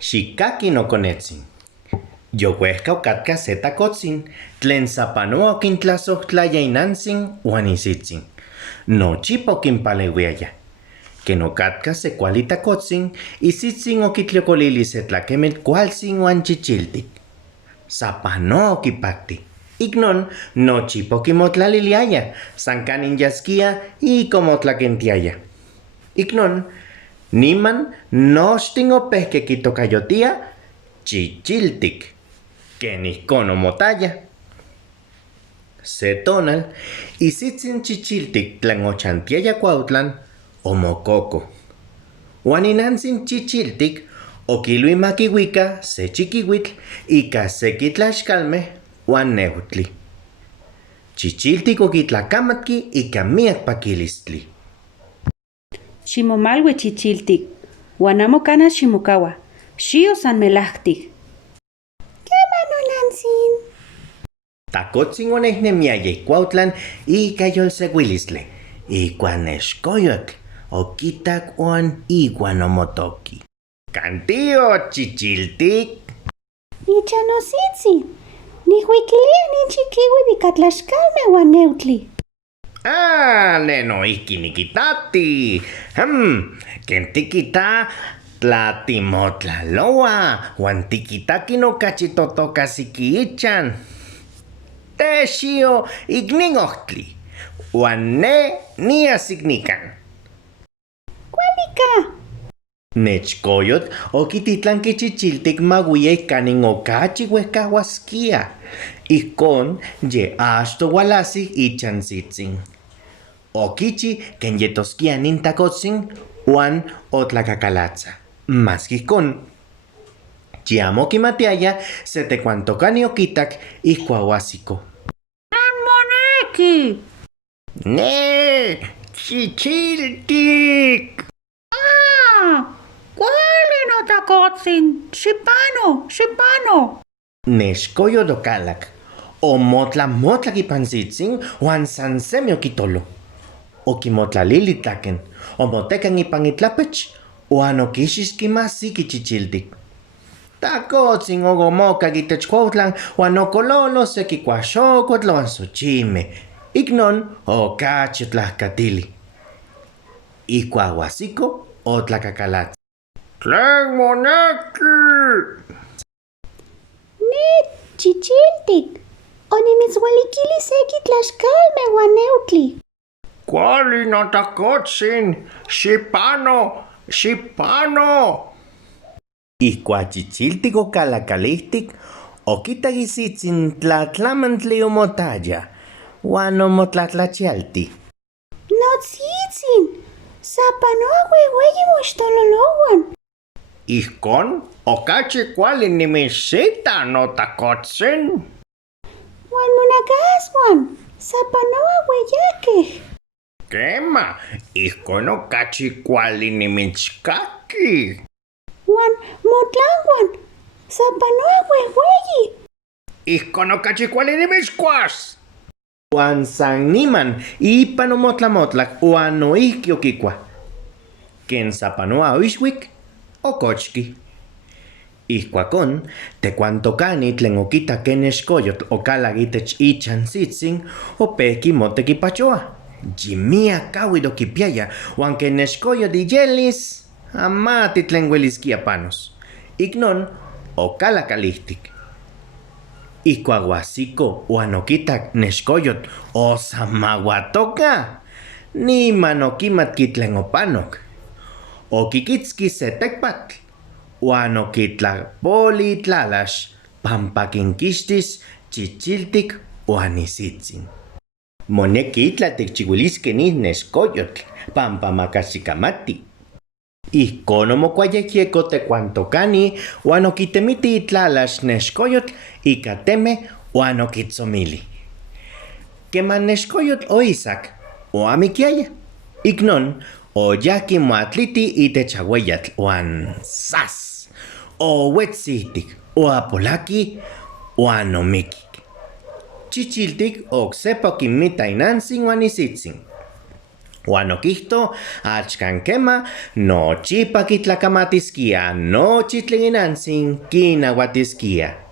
Xikaki nokonetzin. Yowehka okatka se takotzin, tlen sapanoa okintlasojtlaya inantzin uan isitzin. Nochipa okinpaleuiaya. Ken okatka se kuali takotzin, isitzin okitliokolili se tlakemitl kualtzin uan chichiltik. Sapanoa okipakti. Iknon nochipa okimotlaliliaya, san kanin yaskia ikomotlakentia. Iknon, niman nochtin opehkej kitokayotia chichiltik, ken ijkon omotaya. Se tonal, isitzin chichiltik tlen ochantiaya Cuautlan, omokoko. Uan inantzin chichiltik okilui makiuika se chikiuitl ika seki tlaxkalmej uan neutli. Chichiltik okitlakamatki ika miak pakilistli. Ximomalui chichiltik, uan amo kana ximokaua. Xio san melahtik. Keman onantzin. Takotzin onehnemiaya Cuautlan ika yolseuilistli. Ikuan nexkoyotl okitak uan iguan omotoki. Kantio, chichiltik. Nichanositzin. Nihuikilia ninchikiui ika tlaxkalmej uan neutli. Ne noihki nikitati. Ken tikita tla timotlaloa uan tikitakin okachi totoka siki ichan. Te xio ik nin ohtli, uan ne nias ik nikan. Kualika. Nechkoyotl okititlanki chichiltik mauia ikanin okachi uejkauaskia. Ijkon ye achto ualahsik ichansitzin. Okichi ken yetoskia nin takotzin uan otlakakalatza. Maski ijkon, ye amo okimatiaya se tekuantokani okitak ijkuak oajsiko. Moneki. ¡Ne! ¡Chichiltik! Kuali notakotzin. Xipano. Nexkoyotl okalak. Omotlamotlak ipansitzin uan san semi okitolo. Okimotlalili tlaken, omotekan ipan itlapech uan okixixki masiki chichiltik. Takotzin ogomokak itech Cuautlan uan okololo seki kuaxokotl uan xochimej. Iknon okachi otlahkatili. Ijkuak oajsiko, otlakakalatza. ¡Tlen moneki! Chichiltik. Onimitzualikili seki tlaxkalmej uan neutli. Kuali notakotzin, xipano. Ijkuak chichiltik okalakalihtik, okitak isitzin tlatlamantli omotaya, uan omotlatlachialti. Notzitzin. Sapanoa ueueyi moxtololouan. Ijkon, okachi kuali nimixita notakotzin. Uan monakasuan. Sapanoa ueyakej. Kema, ijkon okachi kuali nimichkaki. Uan motlanguan. Sapanoa ueueyi. Ijkon okachi kuali nimixkuas. Uan san niman ipan omotlamotlak uan noihki okikua. Ken sapanoa oixuik, okochki. Ijkuakon, tekuantokani tlen okitak ken nexkoyotl okalak itech ichansitzin, opehki motekipachoa. Yimiak kauitl okipiaya, uan ken nexkoyotl iyelis, amati tlen ueliskia panos. Iknon, okalakalihtik. Ijkuak oajsiko uan okitak nexkoyotl osamauatoka, niman okimatki tlen opanok. Okikitski se tekpatl, uan okitlapoli itlalax pampa kinkixtis chichiltik uan isitzin. Moneki itla tikchiuiliskej nin nexkoyotl pampa makaxikamati. Ijkon omokuayejyeko tekuantokani uan okitemiti itlalax nexkoyotl ika temej uan okitsomili. Keman nexkoyotl oisak, oamikiaya. Iknon, oyahki moatliti itech aueyatl uan ¡zas! Ouetzihtik, oapolaki uan omikik. Chichiltik oksepa okinmita inantzin uan isitzin. Uan okihto, achkan kema, nochipa kitlakamatiskia, nochi tlen inantsin kinauatiskia.